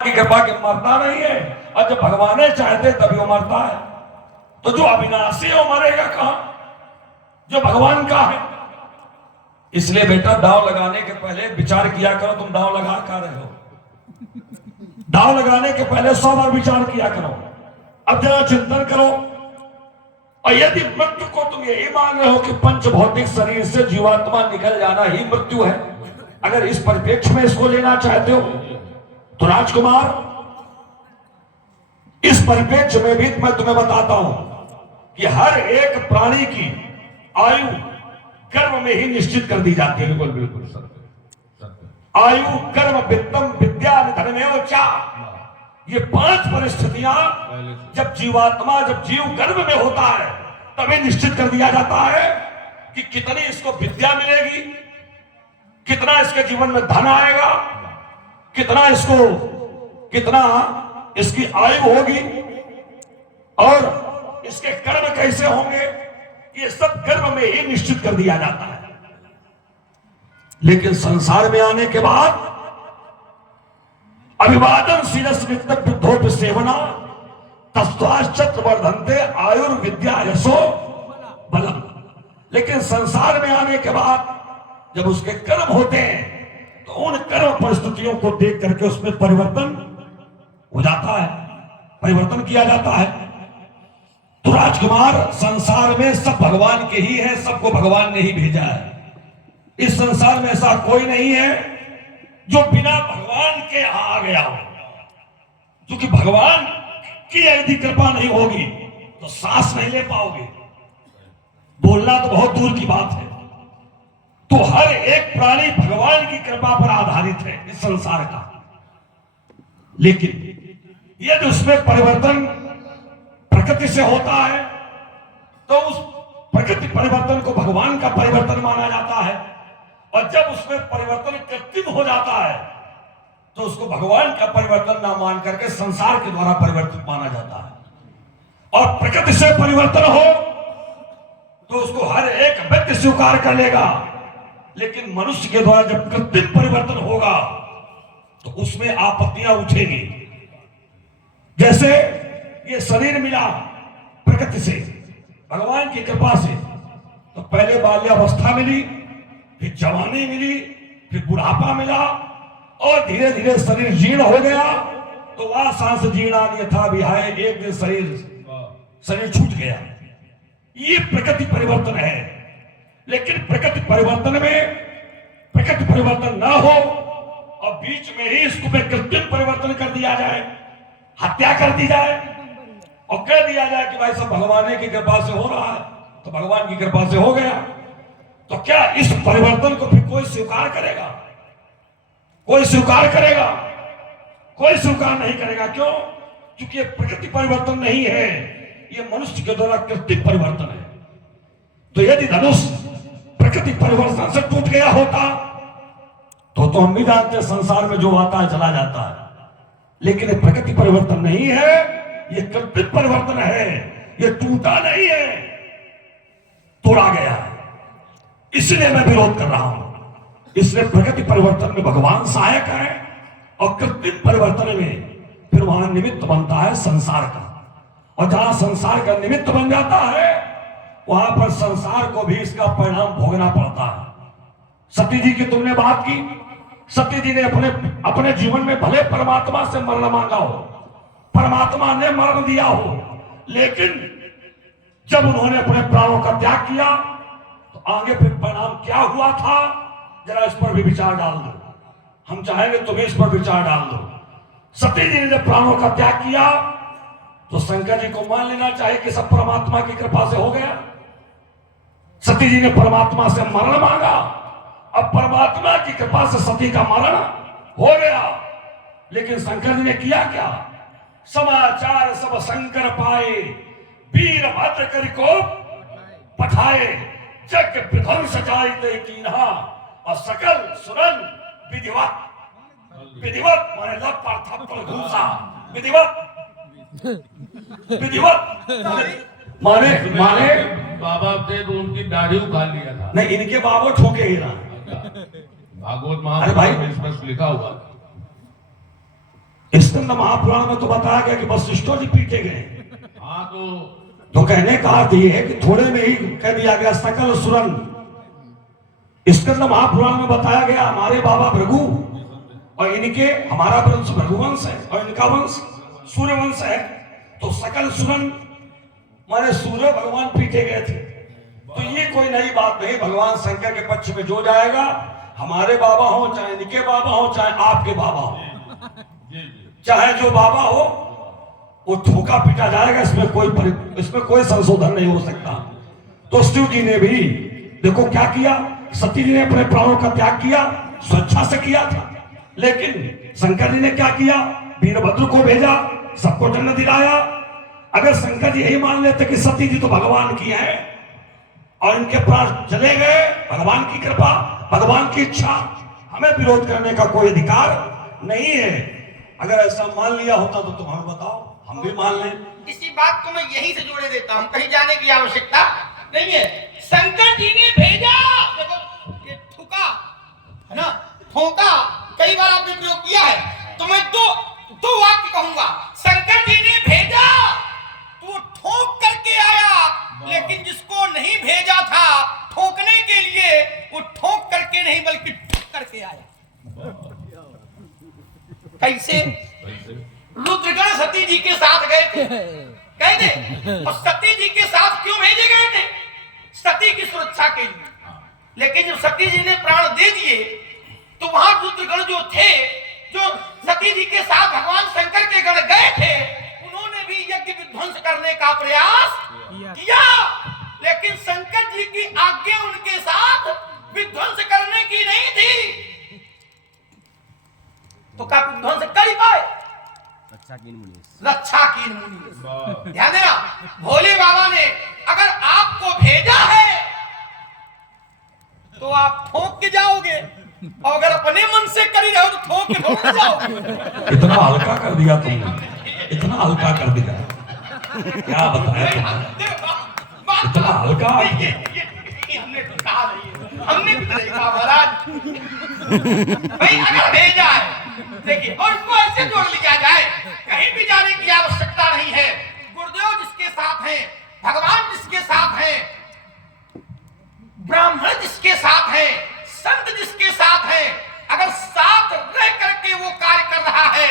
की कृपा के मरता नहीं है, और जब भगवान ने चाहते तभी वो मरता है। तो जो अविनाशी है वो मरेगा कहां, जो भगवान का है। इसलिए बेटा दांव लगाने के पहले विचार किया करो, तुम दांव लगा कर रहे हो। दांव लगाने के पहले 100 बार विचार किया करो। अब जरा चिंतन करो, और यदि मृत्यु को तुम यही मान रहे हो कि पंच भौतिक शरीर से जीवात्मा निकल जाना ही मृत्यु है, अगर इस परिप्रेक्ष्य में इसको लेना चाहते हो तो राजकुमार, इस परिप्रेक्ष्य में भी मैं तुम्हें बताता हूं कि हर एक प्राणी की आयु कर्म में ही निश्चित कर दी जाती है। बिल्कुल बिल्कुल सत्य। आयु कर्म वित्तम विद्या धर्मेव चा, ये 5 परिस्थितियां जब जीवात्मा, जब जीव गर्भ में होता है तभी निश्चित कर दिया जाता है कि कितनी इसको विद्या मिलेगी, कितना इसके जीवन में धन आएगा, कितना इसकी आयु होगी, और इसके कर्म कैसे होंगे, ये सब गर्भ में ही निश्चित कर दिया जाता है। लेकिन संसार में आने के बाद अभिवादन शीलस नित्योप सेवना तस्वाश्चत्र वर्धनते आयुर्विद्या यशो बलम। लेकिन संसार में आने के बाद जब उसके कर्म होते हैं तो उन कर्म परिस्थितियों को देख करके उसमें परिवर्तन हो जाता है, परिवर्तन किया जाता है। तो राजकुमार, संसार में सब भगवान के ही है, सबको भगवान ने ही भेजा है। इस संसार में ऐसा कोई नहीं है जो बिना भगवान के यहां आ गया हो, क्योंकि भगवान की यदि कृपा नहीं होगी तो सांस नहीं ले पाओगे, बोलना तो बहुत दूर की बात है। तो हर एक प्राणी भगवान की कृपा पर आधारित है इस संसार का। लेकिन यदि उसमें परिवर्तन प्रकृति से होता है तो उस प्रकृति परिवर्तन को भगवान का परिवर्तन माना जाता है, और जब उसमें परिवर्तन कृत्रिम हो जाता है तो उसको भगवान का परिवर्तन ना मान करके संसार के द्वारा परिवर्तित माना जाता है। और प्रकृति से परिवर्तन हो तो उसको हर एक व्यक्ति स्वीकार कर लेगा, लेकिन मनुष्य के द्वारा जब कृत्रिम परिवर्तन होगा तो उसमें आपत्तियां उठेंगी। जैसे ये शरीर मिला प्रकृति से, भगवान की कृपा से, तो पहले बाल्यावस्था मिली, फिर जवानी मिली, फिर बुढ़ापा मिला, और धीरे धीरे शरीर जीर्ण हो गया। तो वह सांस जीर्णान यथा विहाय, एक दिन शरीर छूट गया। ये प्रकृति परिवर्तन है। लेकिन प्रकृति परिवर्तन में प्रकृति परिवर्तन ना हो और बीच में ही इसको कृत्रिम परिवर्तन कर दिया जाए, हत्या कर दी जाए और कह दिया जाए कि भाई सब भगवान की कृपा से हो रहा है, तो भगवान की कृपा से हो गया, तो क्या इस परिवर्तन को फिर कोई स्वीकार करेगा? कोई स्वीकार करेगा? कोई स्वीकार नहीं करेगा। क्यों? क्योंकि ये प्रकृति परिवर्तन नहीं है, ये मनुष्य के द्वारा कृत्रिम परिवर्तन है। तो यदि धनुष प्रकृति परिवर्तन से टूट गया होता तो हम भी जानते हैं संसार में जो आता है चला जाता है। लेकिन ये प्रकृति परिवर्तन नहीं है, ये कृत्रिम परिवर्तन है, ये टूटा नहीं है, तोड़ा गया है। इसलिए मैं विरोध कर रहा हूं। इसलिए प्रकृति परिवर्तन में भगवान सहायक है, और कृत्रिम परिवर्तन में फिर वहां निमित्त बनता है संसार का। और जहां संसार का निमित्त बन जाता है वहां पर संसार को भी इसका परिणाम भोगना पड़ता है। सती जी की तुमने बात की, सती जी ने अपने जीवन में भले परमात्मा से मरण मांगा हो, परमात्मा ने मरण दिया हो, लेकिन जब उन्होंने अपने प्राणों का त्याग किया तो आगे फिर परिणाम क्या हुआ था, जरा इस पर भी विचार डाल दो। हम चाहेंगे तुम्हें इस पर विचार डाल दो। सती जी ने जब प्राणों का त्याग किया तो शंकर जी को मान लेना चाहिए कि सब परमात्मा की कृपा से हो गया। सती जी ने परमात्मा से मरण मांगा, अब परमात्मा की कृपा से सती का मरण हो गया। लेकिन शंकर जी ने किया क्या? समाचार सब शंकर पाए, वीरभद्र करि को पठाए, जग विध्वंस जायते कीन्हा, और सकल सुरन विधिवत। विधिवत माने लब पर थप्पड़ घूसा, विधिवत माने बाबा थे तो उनकी दाढ़ी उखाड़ लिया था। नहीं, इनके बाबा ठोके ही ना। भागवत महाभारत में स्पष्ट लिखा हुआ। स्कंद महापुराण में तो बताया गया कि वशिष्ठो जी पीटे गए। हाँ तो कहने का अर्थ यह है कि थोड़े में ही कह दिया गया सकल सुरन। स्कंद महापुराण में बताया गया हमारे बाबा भृगु और इनके हमारा वंश भृगुवंश है और इनका वंश सूर्य वंश है। तो सकल सुरन माने सूर्य भगवान पीटे गए थे। तो ये कोई नई बात नहीं, भगवान शंकर के पक्ष में जो जाएगा, हमारे बाबा हो चाहे इनके बाबा हो चाहे आपके बाबा हो, चाहे जो बाबा हो, वो ठोका पीटा जाएगा। इसमें कोई संशोधन नहीं हो सकता। तो शिव जी ने भी देखो क्या किया, सती जी ने अपने प्राणों का त्याग किया, स्वेच्छा से किया था। लेकिन शंकर जी ने क्या किया, वीरभद्र को भेजा, सबको जन्म दिलाया। अगर शंकर जी यही मान लेते कि सती जी तो भगवान की है और इनके प्राण चले गए, भगवान की कृपा, भगवान की इच्छा, हमें विरोध करने का कोई अधिकार नहीं है। अगर ऐसा मान लिया होता तो तुम हमें बताओ, हम भी मान लें। इसी बात को मैं यहीं से जोड़े देता हूं, कहीं जाने की आवश्यकता नहीं है। शंकर जी ने भेजा, देखो ये ठुका है ना, ठोका कई बार आपने प्रयोग किया है। तो मैं दो वाक्य कहूंगा। शंकर जी ने भेजा तो वो ठोक करके आया, लेकिन जिसको नहीं भेजा था ठोकने के लिए, वो ठोक करके नहीं बल्कि ठुक करके आया। कैसे? रुद्रगण सती जी के साथ गए थे, गए थे। और सती जी के साथ क्यों भेजे गए थे? सती की सुरक्षा के लिए। लेकिन जब सती जी ने प्राण दे दिए तो वहां रुद्रगण जो थे, जो सती जी के साथ भगवान शंकर के गण गए थे, उन्होंने भी यज्ञ विध्वंस करने का प्रयास किया। लेकिन शंकर जी की आज्ञा उनके साथ विध्वंस करने की नहीं थी। तो क्या विध्वंस कर ही पाए? रक्षा कीन मुनि। ध्यान देना, भोले बाबा ने अगर आपको भेजा है तो आप ठोक के जाओगे, और अगर अपने मन से कर ही रहे हो तो ठोक के थोड़ी जाओगे। इतना हल्का कर दिया तुमने, इतना हल्का कर दिया, क्या बताया तुमने, इतना हल्का। हमने तो कहा नहीं है, हमने भी नहीं कहा महाराज। भाई अगर भेजा है, देखिए, और उसको ऐसे जोड़ लिया जाए, कहीं भी जाने की आवश्यकता नहीं है। गुरुदेव जिसके साथ हैं, भगवान जिसके साथ हैं, ब्राह्मण जिसके साथ हैं, संत जिसके साथ हैं, अगर साथ रह करके वो कार्य कर रहा है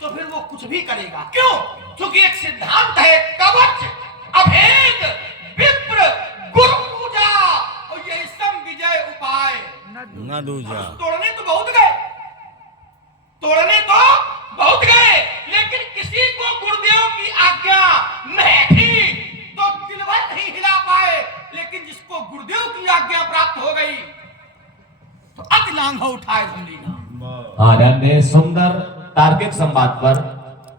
तो फिर वो कुछ भी करेगा। क्यों? क्योंकि एक सिद्धांत है, कवच अभेद विप्र गुरु पूजा, और यही सम विजय उपाय न दूजा। तोड़ने तो बहुत गए, लेकिन किसी को गुरुदेव की आज्ञा नहीं थी तो दिलभर नहीं हिला पाए। लेकिन जिसको गुरुदेव की आज्ञा प्राप्त हो गई तो अति लांघा उठाए धुंधलीना। आनंद सुंदर तार्किक संवाद पर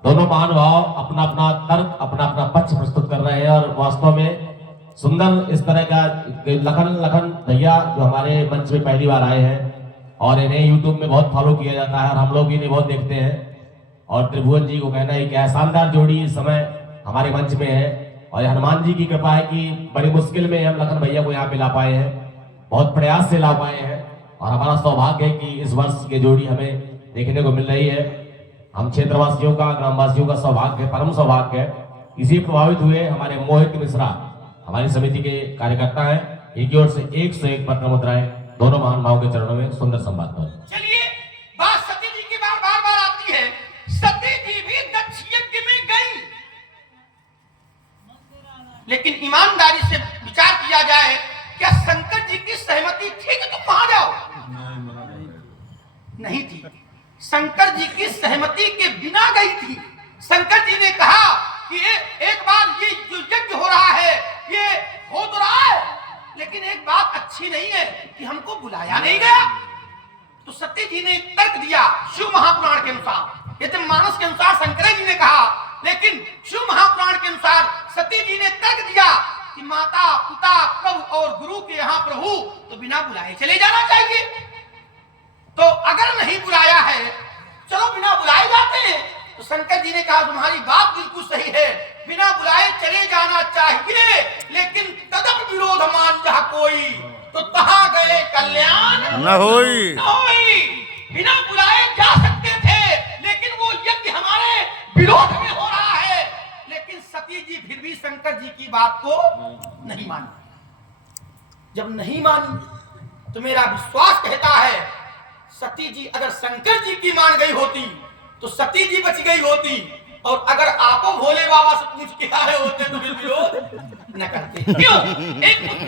दोनों महानुभाव अपना अपना तर्क, अपना अपना पक्ष प्रस्तुत कर रहे हैं। और वास्तव में सुंदर इस तरह का लखन भैया जो हमारे मंच में पहली बार आए हैं और इन्हें यूट्यूब में बहुत फॉलो किया जाता है और हम लोग इन्हें बहुत देखते हैं। और त्रिभुवन जी को कहना है कि शानदार जोड़ी इस समय हमारे मंच में है, और हनुमान जी की कृपा है कि बड़ी मुश्किल में हम लखन भैया को यहाँ पे ला पाए हैं, बहुत प्रयास से ला पाए हैं। और हमारा सौभाग्य है कि इस वर्ष की जोड़ी हमें देखने को मिल रही है। हम क्षेत्रवासियों का, ग्रामवासियों का सौभाग्य है, परम सौभाग्य है। इसी प्रभावित हुए हमारे मोहित मिश्रा हमारी समिति के कार्यकर्ता हैं, इनकी ओर से 101 पत्र मुद्राएं दोनों महानुभावों के चरणों में सुंदर संवाद पर। चलिए, बात सती जी की बार आती है। सती जी भी दक्ष यज्ञ में गई, लेकिन ईमानदारी से विचार किया जाए, क्या शंकर जी की सहमति थी कि तुम वहां जाओ? नहीं थी। शंकर जी की सहमति के बिना गई थी। शंकर जी ने कहा कि एक बार ये जो यज्ञ हो रहा है, ये हो तो रहा है, लेकिन एक बात अच्छी नहीं है कि हमको बुलाया नहीं गया। तो सती जी ने तर्क दिया शिव महापुराण के अनुसार। ये तो मानस के अनुसार शंकर जी ने कहा, लेकिन शिव महापुराण के अनुसार सती जी ने तर्क दिया कि माता पिता प्रभु और गुरु के यहाँ प्रभु तो बिना बुलाए चले जाना चाहिए। तो अगर नहीं बुलाया है, चलो बिना बुलाए जाते हैं। तो शंकर जी ने कहा तुम्हारी बात बिल्कुल सही है, बिना बुलाए चले जाना चाहिए, लेकिन तदप विरोध मान जहाँ कोई, तो तहाँ गए कल्याण न होई। बिना बुलाए जा सकते थे, लेकिन वो यज्ञ विरोध में हो रहा है, लेकिन सती जी फिर भी शंकर जी की बात को नहीं मानी। जब नहीं मानी तो मेरा विश्वास कहता है सती जी अगर शंकर जी की मान गई होती तो सती जी बच गई होती, और अगर आपो भोले बाबा से पूछ के आए होते तो फिर विरोध न करते। क्यों? एक